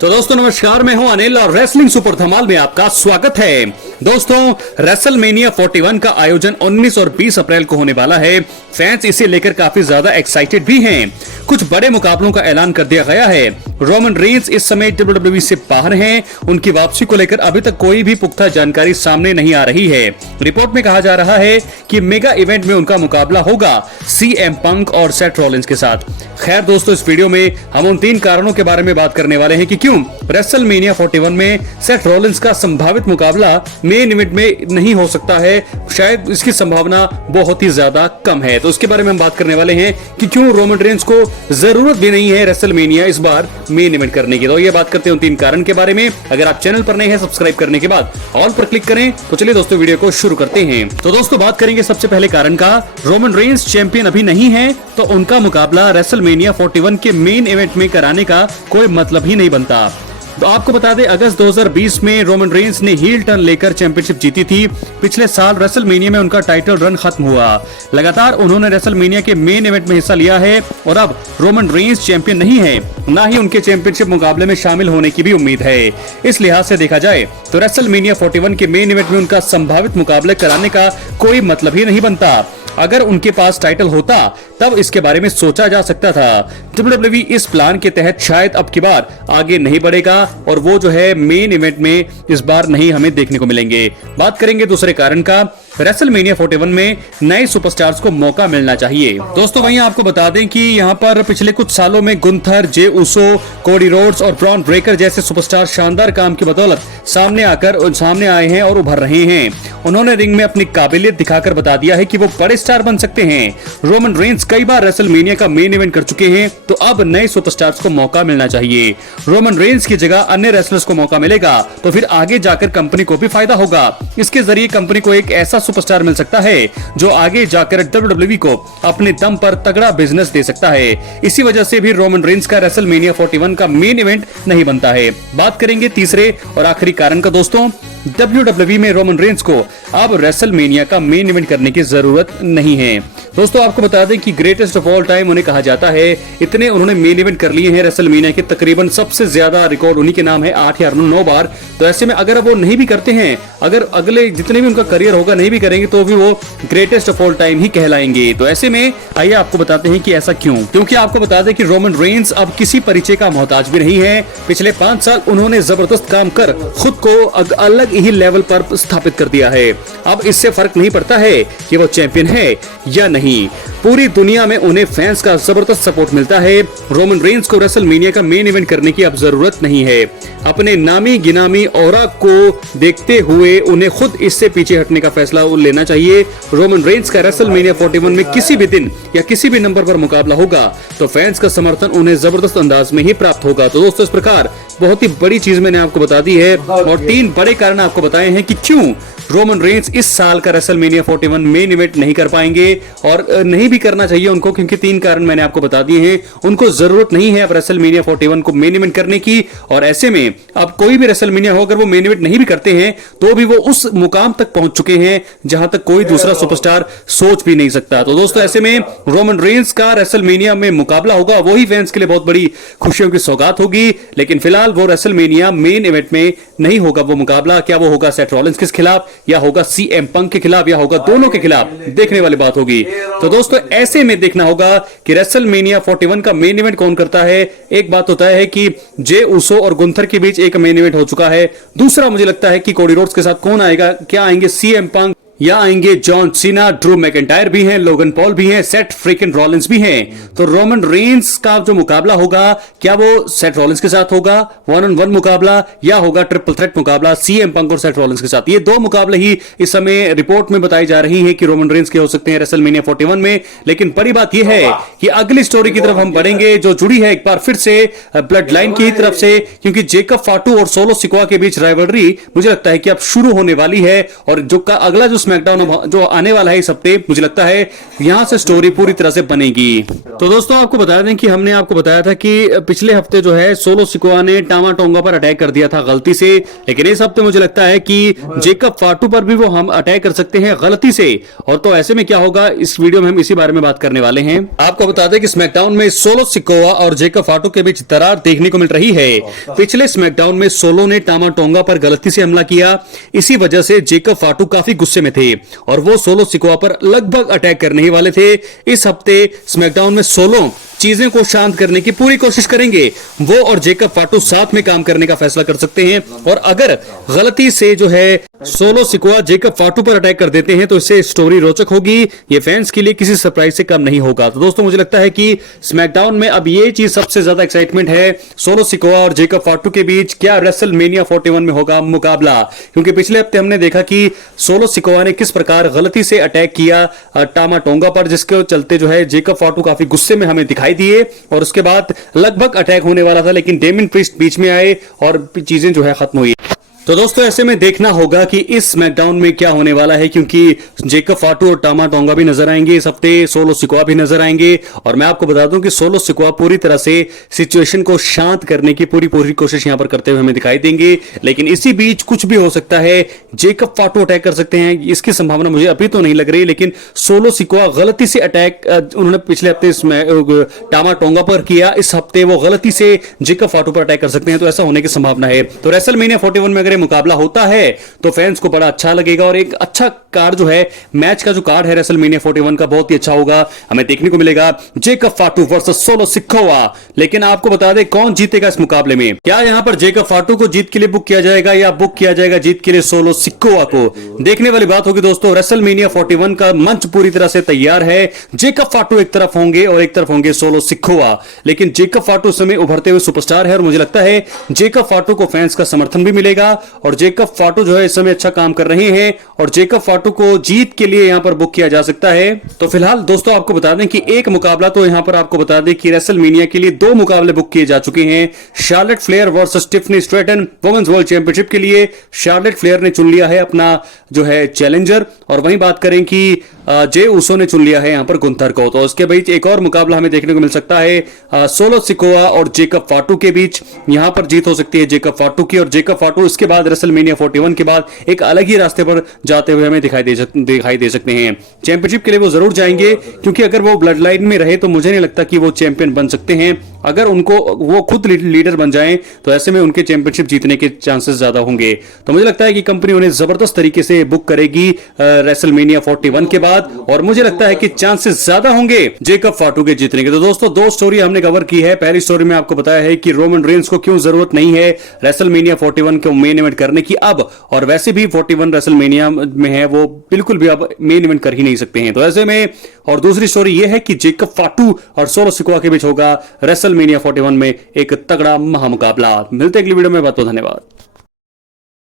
तो दोस्तों नमस्कार, मैं हूं अनिल और रेसलिंग सुपर धमाल में आपका स्वागत है। दोस्तों रेसलमेनिया 41 का आयोजन 19 और 20 अप्रैल को होने वाला है। फैंस इसे लेकर काफी ज्यादा एक्साइटेड भी हैं। कुछ बड़े मुकाबलों का ऐलान कर दिया गया है। रोमन रेंस इस समय WWE से बाहर हैं। उनकी वापसी को लेकर अभी तक कोई भी पुख्ता जानकारी सामने नहीं आ रही है। रिपोर्ट में कहा जा रहा है कि मेगा इवेंट में उनका मुकाबला होगा CM पंक और सेथ रॉलिंस के साथ। खैर दोस्तों, इस वीडियो में हम उन 3 कारणों के बारे में बात करने वाले हैं कि क्यों रेसलमेनिया 41 में सेथ रॉलिंस का संभावित मुकाबला मेन इवेंट में नहीं हो सकता है। शायद इसकी संभावना बहुत ही ज्यादा कम है। तो उसके बारे में हम बात करने वाले हैं कि क्यों रोमन रेंस को जरूरत भी नहीं है रेसलमेनिया इस बार मेन इवेंट करने की। तो ये बात करते हैं उन 3 कारण के बारे में। अगर आप चैनल पर नए हैं, सब्सक्राइब करने के बाद ऑल पर क्लिक करें। तो चलिए दोस्तों वीडियो को शुरू करते हैं। तो दोस्तों बात करेंगे सबसे पहले कारण का। रोमन रेंस चैंपियन अभी नहीं है, तो उनका मुकाबला रेसलमेनिया 41 के मेन इवेंट में कराने का कोई मतलब ही नहीं बनता। तो आपको बता दें, अगस्त 2020 में रोमन रेंस ने हील टर्न लेकर चैंपियनशिप जीती थी। पिछले साल रेसलमेनिया में उनका टाइटल रन खत्म हुआ। लगातार उन्होंने रेसलमेनिया के मेन इवेंट में हिस्सा लिया है और अब रोमन रेंस चैंपियन नहीं है, ना ही उनके चैंपियनशिप मुकाबले में शामिल होने की भी उम्मीद है। इस लिहाज से देखा जाए तो रेसलमेनिया 41 के मेन इवेंट में उनका संभावित मुकाबले कराने का कोई मतलब ही नहीं बनता। अगर उनके पास टाइटल होता तब इसके बारे में सोचा जा सकता था। WWE इस प्लान के तहत शायद अब की बार आगे नहीं बढ़ेगा और वो जो है मेन इवेंट में इस बार नहीं हमें देखने को मिलेंगे। बात करेंगे दूसरे कारण का। रेसलमेनिया 41 में नए सुपरस्टार्स को मौका मिलना चाहिए। दोस्तों वहीं आपको बता दें कि यहाँ पर पिछले कुछ सालों में गुंथर, जे उसो, कोडी रोड्स और ब्रॉन ब्रेकर जैसे सुपरस्टार शानदार काम की बदौलत सामने आए हैं और उभर रहे हैं। उन्होंने रिंग में अपनी काबिलियत दिखाकर बता दिया है कि वो बड़े स्टार बन सकते हैं। रोमन रेंस कई बार रेसलमेनिया का मेन इवेंट कर चुके हैं, तो अब नए सुपरस्टार्स को मौका मिलना चाहिए। रोमन रेंस की जगह अन्य रेसलर्स को मौका मिलेगा तो फिर आगे जाकर कंपनी को भी फायदा होगा। इसके जरिए कंपनी को एक ऐसा सुपरस्टार मिल सकता है जो आगे जाकर WWE को अपने दम पर तगड़ा बिजनेस दे सकता है। इसी वजह से भी रोमन रेंस का रेसलमेनिया 41 का मेन इवेंट नहीं बनता है। बात करेंगे तीसरे और आखिरी कारण का। दोस्तों WWE में रोमन रेंस को अब रेसलमेनिया का मेन इवेंट करने की जरूरत नहीं है। दोस्तों आपको बता दें कि ग्रेटेस्ट ऑफ ऑल टाइम उन्हें कहा जाता है। इतने उन्होंने मेन इवेंट कर लिए हैं रेसलमेनिया के, तकरीबन सबसे ज्यादा रिकॉर्ड उन्हीं के नाम है, 8 या 9 बार। तो ऐसे में अगर वो नहीं भी करते हैं, अगर अगले जितने भी उनका करियर होगा नहीं भी करेंगे, तो भी वो ग्रेटेस्ट ऑफ ऑल टाइम ही कहलाएंगे। तो ऐसे में आइए आपको बताते हैं कि ऐसा क्यों। क्योंकि आपको बता दें कि रोमन रेंस अब किसी परिचय का मोहताज भी नहीं है। पिछले 5 साल उन्होंने जबरदस्त काम कर खुद को अलग ही लेवल पर स्थापित कर दिया है। अब इससे फर्क नहीं पड़ता है कि वो चैंपियन है या नहीं। पूरी दुनिया में उन्हें फैंस का जबरदस्त सपोर्ट मिलता है। रोमन रेंस को रेसलमेनिया का मेन इवेंट करने की अब जरूरत नहीं है। अपने नामी गिनामी ऑरा को देखते हुए उन्हें खुद इससे पीछे हटने का फैसला लेना चाहिए। रोमन रेंस का रेसलमेनिया 41 में किसी भी दिन या किसी भी नंबर पर मुकाबला होगा तो फैंस का समर्थन उन्हें जबरदस्त अंदाज में ही प्राप्त होगा। तो दोस्तों इस प्रकार बहुत ही बड़ी चीज मैंने आपको बता दी है और 3 बड़े कारण आपको बताए हैं कि क्यों रोमन रेंस इस साल का रेसलमेनिया 41 मेन इवेंट नहीं कर पाएंगे और नहीं भी करना चाहिए उनको, क्योंकि 3 कारण मैंने आपको बता दिए हैं। उनको जरूरत नहीं है अब रेसलमेनिया 41 को मेन इवेंट करने की। और ऐसे में अब कोई भी रेसलमेनिया हो, अगर वो मेन इवेंट नहीं भी करते हैं तो भी वो उस मुकाम तक पहुंच चुके हैं जहां तक कोई दूसरा सुपरस्टार सोच भी नहीं सकता। तो दोस्तों ऐसे में रोमन रेंस का रेसलमेनिया में मुकाबला होगा, वही फैंस के लिए बहुत बड़ी खुशियों की सौगात होगी। लेकिन फिलहाल वो रेसलमेनिया मेन इवेंट में नहीं होगा वो मुकाबला। क्या वो होगा सेथ रॉलिंस के खिलाफ, या होगा CM पंक के खिलाफ, या होगा दोनों के खिलाफ, देखने वाली बात होगी। तो दोस्तों ऐसे में देखना होगा कि रेसलमेनिया 41 का मेन इवेंट कौन करता है। एक बात होता है कि जे उसो और गुंथर के बीच एक मेन इवेंट हो चुका है। दूसरा मुझे लगता है कि कोडी रोड्स के साथ कौन आएगा, क्या आएंगे CM पंक या आएंगे जॉन सीना, ड्रू मैकिंटायर भी हैं, लोगन पॉल भी हैं, सेथ फ्रीकिन रॉलिंस भी हैं। तो रोमन रेंस का जो मुकाबला होगा, क्या वो सेथ रॉलिंस के साथ होगा 1-on-1 मुकाबला, या होगा ट्रिपल थ्रेट मुकाबला CM पंक और सेथ रॉलिंस के साथ। ये 2 मुकाबले ही इस समय रिपोर्ट में बताई जा रही है कि रोमन रेंस के हो सकते हैं रेसलमेनिया 41 में। लेकिन बड़ी बात यह है कि अगली स्टोरी की तरफ हम बढ़ेंगे जो जुड़ी है एक बार फिर से ब्लड लाइन की तरफ से, क्योंकि जेकब फाटू और सोलो सिकोआ के बीच राइवलरी मुझे लगता है कि अब शुरू होने वाली है। और जो अगला जो स्मैकडाउन जो आने वाला है इस हफ्ते, मुझे लगता है यहां से स्टोरी पूरी तरह से बनेगी। तो दोस्तों आपको बता दें कि हमने आपको बताया था कि पिछले हफ्ते जो है सोलो सिकोआ ने टामा टोंगा पर अटैक कर दिया था गलती से, लेकिन इस हफ्ते मुझे लगता है कि जेकब फाटू पर भी वो हम अटैक कर सकते हैं गलती से। और तो ऐसे में क्या होगा, इस वीडियो में हम इसी बारे में बात करने वाले हैं। आपको बता दें कि स्मैकडाउन में सोलो सिकोआ और जेकब फाटू के बीच दरार देखने को मिल रही है। पिछले स्मैकडाउन में सोलो ने टामा टोंगा पर गलती से हमला किया, इसी वजह से जेकब फाटू काफी गुस्से में थे और वो सोलो सिकोआ पर लगभग अटैक करने ही वाले थे। इस हफ्ते स्मैकडाउन में सोलो चीजें को शांत करने की पूरी कोशिश करेंगे। वो और जेकब फाटू साथ में काम करने का फैसला कर सकते हैं, और अगर गलती से जो है सोलो सिकोआ जेकब फाटू पर अटैक कर देते हैं तो इससे स्टोरी रोचक होगी। ये फैंस के लिए किसी सरप्राइज से कम नहीं होगा। तो दोस्तों मुझे लगता है कि स्मैकडाउन में अब ये चीज सबसे ज्यादा एक्साइटमेंट है, सोलो सिकोआ और जेकब फाटू के बीच क्या रेसलमेनिया 41 में होगा मुकाबला। क्योंकि पिछले हफ्ते हमने देखा कि सोलो सिकोआ ने किस प्रकार गलती से अटैक किया टामा टोंगा पर, जिसके चलते जो है जेकब फाटू काफी गुस्से में हमें दिखाई दिए और उसके बाद लगभग अटैक होने वाला था, लेकिन डेमिन प्रीस्ट बीच में आए और चीजें जो है खत्म हुई। तो दोस्तों ऐसे में देखना होगा कि इस स्मैकडाउन में क्या होने वाला है, क्योंकि जेकब फाटू और टामा टोंगा भी नजर आएंगे इस हफ्ते, सोलो सिकोआ भी नजर आएंगे। और मैं आपको बता दूं कि सोलो सिकोआ पूरी तरह से सिचुएशन को शांत करने की पूरी कोशिश यहां पर करते हुए हमें दिखाई देंगे, लेकिन इसी बीच कुछ भी हो सकता है। जेकब फाटू अटैक कर सकते हैं, इसकी संभावना मुझे अभी तो नहीं लग रही, लेकिन सोलो सिकोआ गलती से अटैक उन्होंने पिछले हफ्ते टामा टोंगा पर किया, इस हफ्ते वो गलती से जेकब फाटू पर अटैक कर सकते हैं, तो ऐसा होने की संभावना है। तो रेसलमेनिया 41 में अगर मुकाबला होता है तो फैंस को बड़ा अच्छा लगेगा और एक अच्छा कार्ड जो है, मैच का जो कार्ड है रेसलमेनिया 41 का, बहुत ही अच्छा होगा। हमें देखने को मिलेगा जेकब फाटू वर्सेस सोलो सिकोआ। लेकिन आपको बता दें कौन जीतेगा इस मुकाबले में। क्या यहां पर जेकब फाटू को जीत के लिए बुक किया जाएगा या बुक किया जाएगा जीत के लिए सोलो सिकोआ को, देखने वाली बात होगी दोस्तों। रेसलमेनिया 41 का मंच पूरी तरह से तैयार है। जेकब फाटू एक तरफ होंगे और एक तरफ होंगे सोलो सिकोआ, लेकिन जेकब फाटू इस समय उभरते हुए सुपरस्टार है और मुझे लगता है जेकब फाटू को फैंस का समर्थन भी मिलेगा और जेकब फाटू जो है इस समय अच्छा काम कर रहे हैं और जेकब फाटू को जीत के लिए यहां पर बुक किया जा सकता है। तो फिलहाल दोस्तों आपको बता दें कि एक मुकाबला तो यहां पर आपको बता दें कि रेसलमेनिया के लिए 2 मुकाबले बुक किए जा चुके हैं। Charlotte Flair versus Tiffany Stratton women's world championship के लिए शार्लेट फ्लेयर ने चुन लिया है अपना जो है चैलेंजर, और वहीं बात करें कि जे उसो ने चुन लिया है यहां पर गुंथर को। तो उसके बीच एक और मुकाबला हमें देखने को मिल सकता है सोलो सिकोआ और जेकब फाटू के बीच। यहां पर जीत हो सकती है जेकब फाटू की, और जेकब फाटू इसके बाद रेसलमेनिया 41 के बाद एक अलग ही रास्ते पर जाते हुए हमें दिखाई दे सकते हैं। चैंपियनशिप के लिए वो जरूर जाएंगे, क्योंकि अगर वो ब्लड लाइन में रहे तो मुझे नहीं लगता कि वो चैंपियन बन सकते हैं। अगर उनको वो खुद लीडर बन जाएं तो ऐसे में उनके चैंपियनशिप जीतने के चांसेस ज्यादा होंगे। तो मुझे लगता है कि कंपनी उन्हें जबरदस्त तरीके से बुक करेगी रेसलमेनिया 41 के बाद, और मुझे लगता है कि चांसेस ज्यादा होंगे जेकब फाटू के जीतने के। तो दोस्तों 2 स्टोरी हमने कवर की है। पहली स्टोरी में आपको बताया है कि रोमन रेंस को क्यों जरूरत नहीं है रेसलमेनिया 41 को मेन इवेंट करने की अब, और वैसे भी 41 रेसलमेनिया में है, वो बिल्कुल भी अब मेन इवेंट कर ही नहीं सकते हैं। तो ऐसे में, और दूसरी स्टोरी यह है कि जेकब फाटू और सोलो सिकोआ के बीच होगा रेसलमेनिया 41 में एक तगड़ा महामुकाबला। मिलते हैं अगली वीडियो में, बहुत बहुत धन्यवाद।